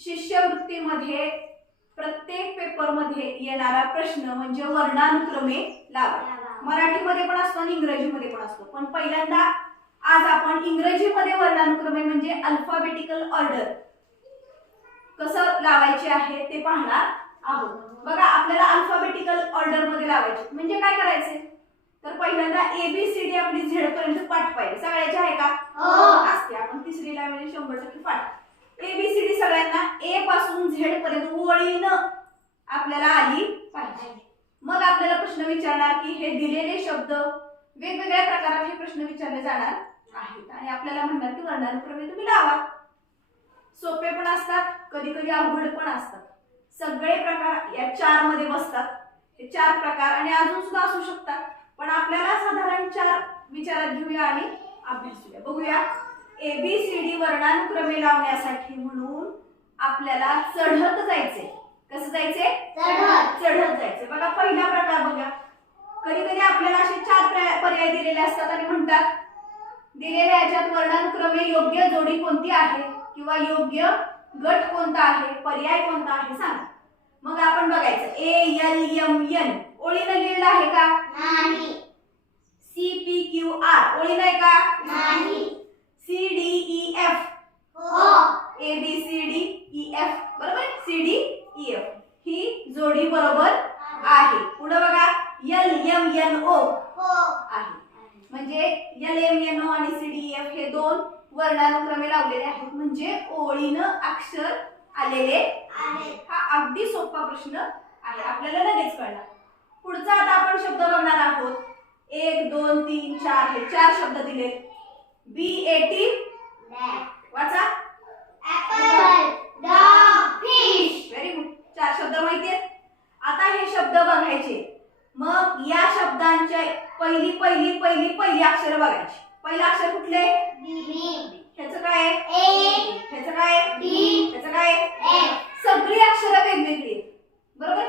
शिष्यवृत्तीमध्ये प्रत्येक पेपरमध्ये येणारा प्रश्न म्हणजे वर्णानुक्रमे लावा. मराठीमध्ये पण असतो आणि इंग्रजीमध्ये पण असतो. पण पहिल्यांदा आज आपण इंग्रजीमध्ये वर्णानुक्रमे म्हणजे अल्फाबेटिकल ऑर्डर कसं लावायचे आहे ते पाहणार आहोत. बघा आपल्याला अल्फाबेटिकल ऑर्डरमध्ये लावायचे. म्हणजे काय करायचे? तर पहिल्यांदा ए बी सी डी आपली झेड पर्यंत पाठ पाहिजे सगळ्याचे आहे का? असते. आपण तिसरीला म्हणजे शंभर टक्के पाठ ए बी सी डी सगळ्यांना ए पासून झेड पर्यंत ओळीनं आपल्याला आली पाहिजे. मग आपल्याला प्रश्न विचारणार की हे दिलेले शब्द वेगवेगळ्या प्रकारात हे प्रश्न विचारले जाणार आहेत. आणि आपल्याला म्हणणार की वर्णानुक्रमे तुम्ही लावा. सोपे पण असतात कधी कधी अवघड पण असतात. सगळे प्रकार या चारमध्ये बसतात. हे चार प्रकार आणि अजून सुद्धा असू शकतात. पण आपल्याला साधारण चार विचारात घेऊया आणि अभ्यासूया बघूया. ए बी सी डी वर्णानुक्रमे लावण्यासाठी म्हणून आपल्याला चढत जायचे कसं जायचे चढत. चढत जायचे बघा पहिला प्रकार बघा. कधी कधी आपल्याला असे चार पर्याय पर्याय दिलेले असतात आणि म्हणतात दिलेल्या याच्यात वर्णानुक्रमे योग्य जोडी कोणती आहे किंवा योग्य गट कोणता आहे पर्याय कोणता आहे सांगा. मग आपण बघायचं. ए एल एम एन ओळीनं लिहिलं आहे का? नाही. सी पी क्यू आर ओळीनं आहे का? नाही सी डी ई एफ हो A B C D E F बरोबर सी डी ई एफ ही जोडी बरोबर आहे पुढे बघा एल एम एन ओ हो आहे म्हणजे एल एम एन ओ आणि सी डी एफ हे दोन वर्णानुक्रमे लावलेले आहेत. म्हणजे ओळीनं अक्षर आलेले आहे हा अगदी सोपा प्रश्न आहे. आपल्याला लगेच कळणार. पुढचा आता आपण शब्द बघणार आहोत. एक दोन तीन चार हे चार शब्द दिले बी ए टी बॅट वाचा apple dog fish very good चार शब्द माहिती आहेत आता हे शब्द बघायचे मग या शब्दांच्या पहिली पहिली पहिली पहिली अक्षर बघायची पहिलं अक्षर कुठले बी ह्याचं काय आहे? ए ह्याचं काय आहे? डी ह्याचं काय आहे? एफ सगळी अक्षरं वेगवेगळी आहेत बरोबर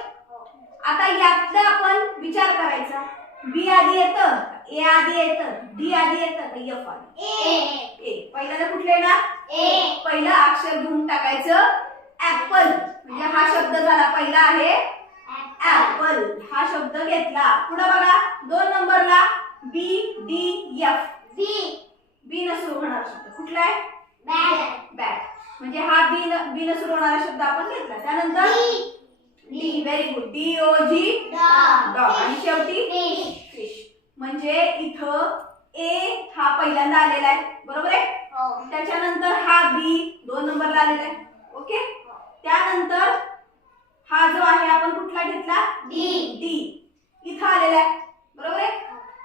आता यातला आपण विचार करायचा बी आधी येतं ए आधी येतं डी आधी येतं का एफ आधी ए ए पहिल्यांदा कुठलं येणार ए पहिलं अक्षर घेऊन टाकायचं ऍपल म्हणजे हा शब्द झाला पहिला आहे ऍपल. हा शब्द घेतला. पुढे बघा. दोन नंबरला बी डी एफ बी बी न सुरू होणारा शब्द. कुठला आहे? बॅट बॅट म्हणजे हा बी न बी न सुरू होणारा शब्द आपण घेतला. त्यानंतर D very good D O G dog dog आणि शेवटी फिश म्हणजे इथं ए हा पहिल्यांदा आलेला आहे. बरोबर आहे? हो. त्याच्यानंतर हा बी दोन नंबरला आलेला आहे. ओके त्यानंतर हा जो आहे आपण कुठला घेतला? डी. डी. इथं आलेला आहे. बरोबर आहे?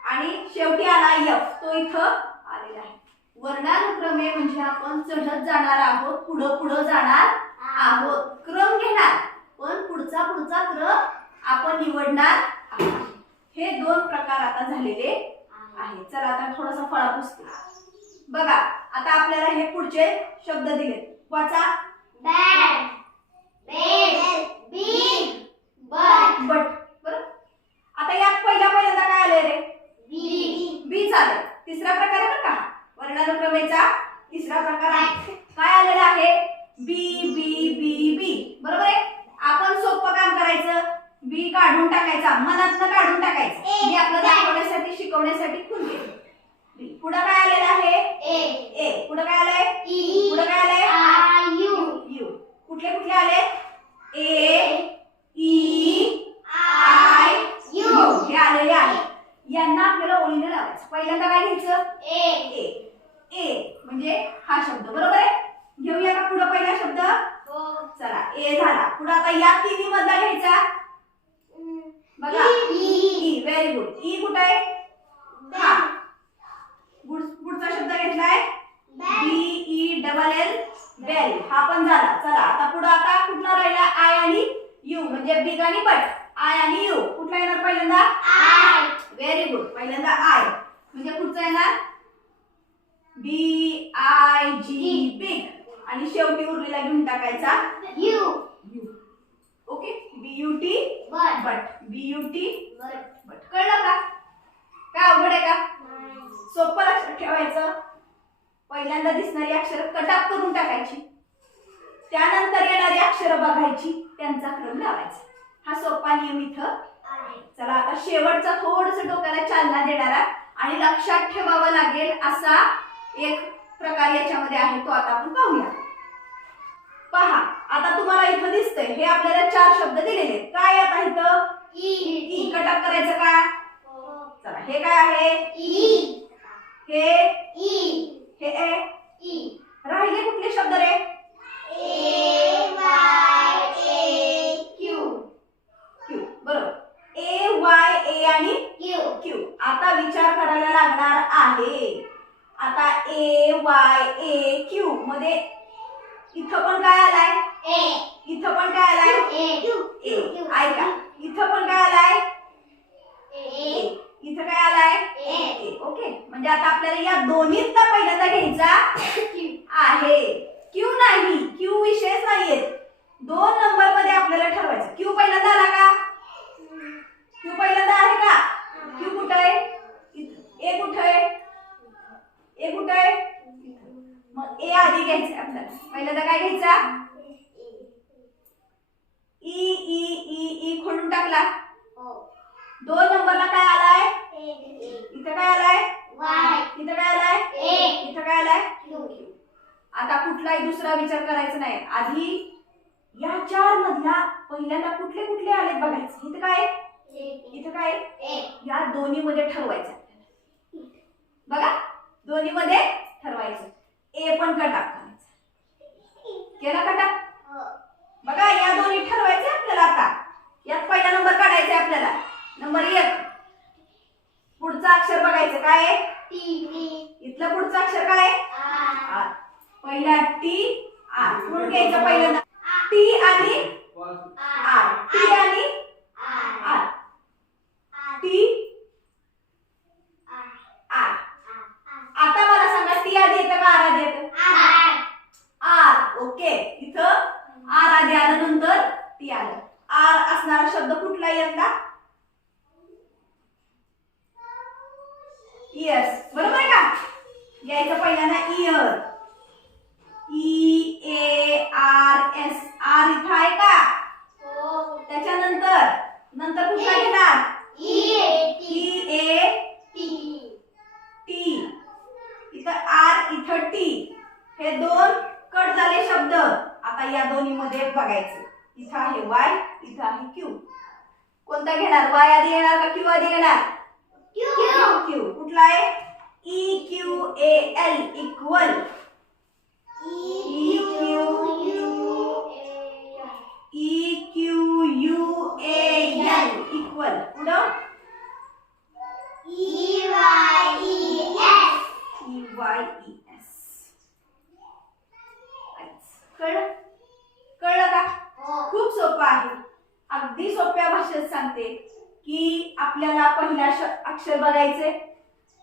आणि शेवटी आला एफ तो इथं आलेला आहे. वर्णानुक्रमे म्हणजे आपण चढत जाणार आहोत पुढं पुढं जाणार आहोत. क्रम घेणार पण पुढचा पुढचा क्रम आपण निवडणार आहोत. हे दोन प्रकार आता झालेले आहे चला आता थोडासा फळा पुसते बघा आता आपल्याला हे पुढचे शब्द दिले वाचा. Bat bed big but but बरं? आता यात पहिला पहिल्यांदा काय आले रे? बी. बी चालेल तिसरा प्रकार आहे बरं का? वर्णानुक्रमेचा तिसरा प्रकार आहे. काय आलेला आहे? बी बी बी बी. बरोबर आहे? आपण सोपं काम करायचं. बी काढून टाकायचा. मनातनं काढून टाकायचं. मी आपलं दाखवण्यासाठी शिकवण्यासाठी बी. पुढं काय आलेलं आहे ए ए पुढं काय आलंय ई पुढं काय आलंय आर यू यू कुठले कुठले आले A E I U U हे आलेले आहे यांना आपल्याला ओळीने लावायचं पहिल्यांदा काय घ्यायचं ए ए ए म्हणजे हा शब्द बरोबर आहे? घेऊया का पुढे पहिला शब्द. हो. चला ए झाला. पुढे आता या तिन्ही मधला घ्यायचा. बघा. ई. व्हेरी गुड ई कुठं आहे? हा. पुढ- पुढचा शब्द घेतलाय. B. E double L bell हा पण झाला. चला आता पुढे आता कुठला राहिला? आय आणि यू. म्हणजे बिग आणि बट आय आणि यू. कुठला येणार पहिल्यांदा? आय. व्हेरी गुड पहिल्यांदा आय. म्हणजे पुढचा येणार? बी आय जी बिग आणि शेवटी उरलेला घेऊन टाकायचा U okay B U T but B U T but कळलं का? काय अवघड आहे का? सोपं लक्षात ठेवायचं. पहिल्यांदा दिसणारी अक्षर कटाप करून टाकायची. त्यानंतर येणार अक्षर बघायची. त्यांचा क्रम लावायचा. हा सोपा नियम इथं चला आता शेवटचा थोडस डोक्याला चालना देणारा आणि लक्षात ठेवावं लागेल असा एक प्रकार याच्यामध्ये आहे तो आता आपण पाहूया. पहा आता तुम्हाला इथं दिसतंय हे आपल्याला चार शब्द दिलेले आहेत. काय आता इथं? ई. कटक करायचं का? चला हे काय आहे? हे? हे ए? राहिले कुठले शब्द रे? क्यू. बरोबर. ए वाय ए आणि क्यू. आता विचार करायला लागणार आहे. आता ए वाय ए क्यू मध्ये इथं पण काय आलाय? इथं पण काय आलाय? ए ऐका इथं पण काय आलाय? ए इथं काय आलाय? ए ओके म्हणजे आता आपल्याला या दोन्हीतला पहिल्यांदा घ्यायचा आहे. क्यू नाही क्यू विषयच नाहीये. दोन नंबरमध्ये आपल्याला ठरवायचं. क्यू पहिल्यांदा आला का? क्यू पहिल्यांदा आहे का? क्यू कुठं आहे. ए कुठं आहे? ए कुठं आहे. मग ए आधी घ्यायचं आपल्याला. पहिल्यांदा काय घ्यायचा? ई ई ई ई खोडून टाकला. दोन नंबरला काय आलाय? इथं काय आलाय? इथं काय आलाय? इथं काय आलाय? आता कुठलाही दुसरा विचार करायचा नाही. आधी या चार मधला पहिल्यांदा कुठले कुठले आले बघायचं. इथं काय? इथं काय? या दोन्ही मध्ये ठरवायचं. बघा. दोन्ही मध्ये ठरवायचं. ए पण कटाक करायचा केला कटाक बघा या दोन्ही ठरवायचे आपल्याला आता. यात पहिला नंबर काढायचा आपल्याला. नंबर एक. पुढचा अक्षर बघायचं काय आहे? इथलं पुढचं अक्षर काय आर. पहिला टी आर. म्हणून घ्यायचं पहिल्यांदा. टी आणि आर टी आणि आर टी आर आता मला सांगा टी आधी येतं का आर आधी येतं आर ओके इथं आर आधी आलं नंतर टी आलं आर असणारा शब्द कुठला यातला इयर्स बरोबर आहे का? यायचं पहिल्यांदा ear E A R S R इथं आहे का? त्याच्यानंतर नंतर कुठला घेणार ई ए टी इथं आर इथं टी हे दोन कट झाले शब्द आता या दोन्ही मध्ये बघायचं इथं आहे वाय इथं आहे क्यू कोणता घेणार? वाय आधी येणार का क्यू आधी येणार? क्यू. कुठला आहे? E E Q A L equal E Q U A L equal पुढं? ई वाय ई एस कळलं कळलं का खूप सोपं आहे अगदी सोप्या भाषेत सांगते की आपल्याला पहिला अक्षर बघायचे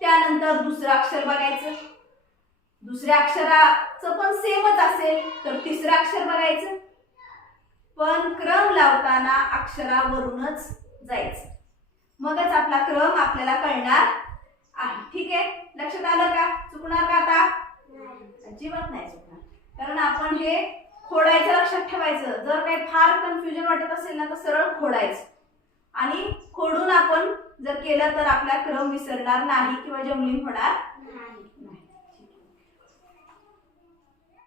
त्यानंतर दुसरं अक्षर बघायचं. दुसऱ्या अक्षराचं पण सेमच असेल तर तिसरं अक्षर बघायचं. पण क्रम लावताना अक्षरावरूनच जायचं. मगच आपला क्रम आपल्याला कळणार आहे. ठीक आहे? लक्षात आलं का? चुकणार का आता? अजिबात नाही चुकणार. कारण आपण हे खोडायचं लक्षात ठेवायचं. जर काही फार कन्फ्युजन वाटत असेल ना तर सरळ खोडायचं. आणि खोडून आपण जर केलं तर आपला क्रम विसरणार नाही किंवा जमलिंग होणार